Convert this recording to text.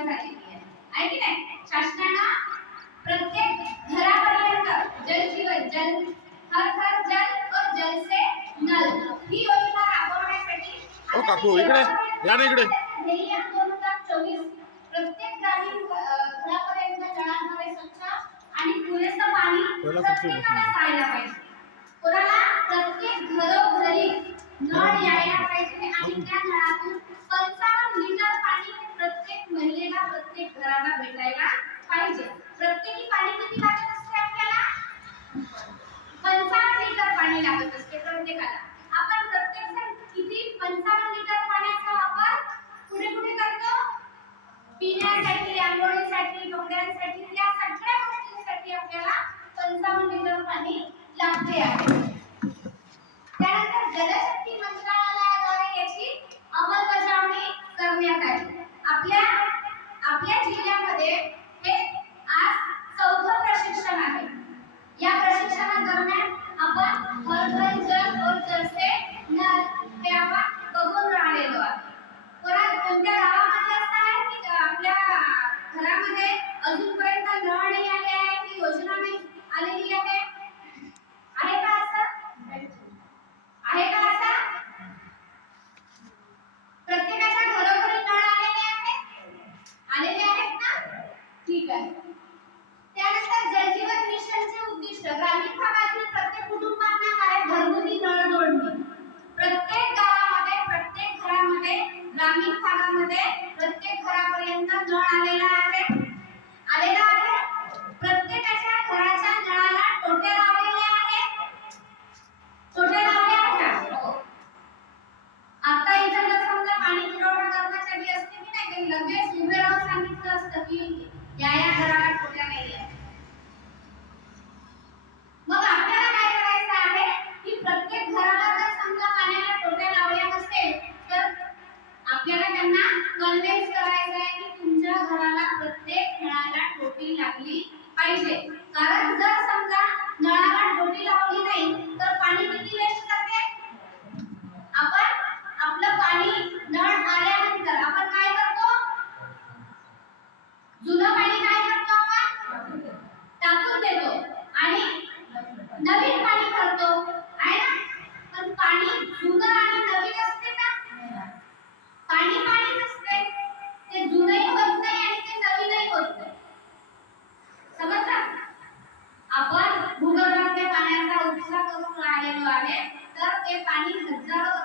सुरुवात झालेली आहे आहे की नाही शासनानं प्रत्येक घरापर्यंत जल जीवन जल हर घर जल और जल से नल ही योजना राबवण्यासाठी ओ काकू, इकडे. या ना इकडे. दोन हजार चोवीस प्रत्येक ग्रामीण घरापर्यंत नळाद्वारे स्वच्छ आणि पुरेसं पाणी प्रत्येकाला पाहिजे प्रत्येक भेटायला पाहिजे. प्रत्येकी पाणी किती लागत असते आपल्याला? पंचावन्न लिटर पाणी लागत असते प्रत्येकाला. आपण प्रत्येक जण किती पंचावन्न लिटर पाण्याचा वापर कुठे कुठे करतो? पिण्यासाठी आंघोळीसाठी कपड्यांसाठी या सगळ्या गोष्टींसाठी आपल्याला पंचावन्न लिटर पाणी लागते आहे. त्यानंतर जलशक्ती मंत्रालयाद्वारे याची अंमलबजावणी करण्यात आली आपल्या आपल्या जिल्ह्यामध्ये हे आज चौथं प्रशिक्षण आहे या प्रशिक्षणादरम्यान आपण हर घर जल और जल से नल हे आपण बघून राहिलेलो आहे कोणा कोणत्या गावामध्ये असं आहे की आपल्या घरामध्ये अजूनपर्यंत नळ नाही आले आहे की योजना नाही आलेली आहे आहे का असं आहे का असं प्रत्येकाच्या घरोघरी नळ आलेले आहेत आलेले आहेत ना ठीक आहे. त्यानंतर जलजीवन मिशनचे उद्दिष्ट ग्रामीण भागातील प्रत्येक कुटुंबांना काय घरगुती नळ जोडणे. प्रत्येक गावामध्ये प्रत्येक घरामध्ये ग्रामीण भागामध्ये प्रत्येक घरापर्यंत नळ आलेला आहे. आलेला आहे. प्रत्येकाच्या घराच्या नळाला टोटे लावलेले आहे टोटे लावले आहे हो. आता इथं जर समजा पाणी पुरवठा कर्मचारी असते की नाही लगेच उभे राहून सांगितलं असतं की या या घराला टोट्या नाही मग आपल्याला काय करायचं आहे? की प्रत्येक घराला जर समजा पाण्याला टोट्या लावल्या नसेल तर आपल्याला त्यांना कन्व्हिन्स करायचं आहे की तुमच्या घराला प्रत्येक नळाला टोटी लागली पाहिजे. कारण जर समजा नळाला टोटी लावली नाही तर पाणी किती वेस्ट जाते आपण आपलं पाणी नळ आल्यानंतर आपण काय करतो जुनं पाणी काय करतो आपण टाकून देतो. आणि नवीन पाणी करतो. आहे ना? पण पाणी जुनं आणि नवीन असते ना पाणी पाणीच असते. ते जुनंही होत नाही आणि ते नवीनही होत नाही. समजलं? आपण भूगर्भातल्या पाण्याचा उपसा करून राहिलेलो आहे तर ते पाणी हजारो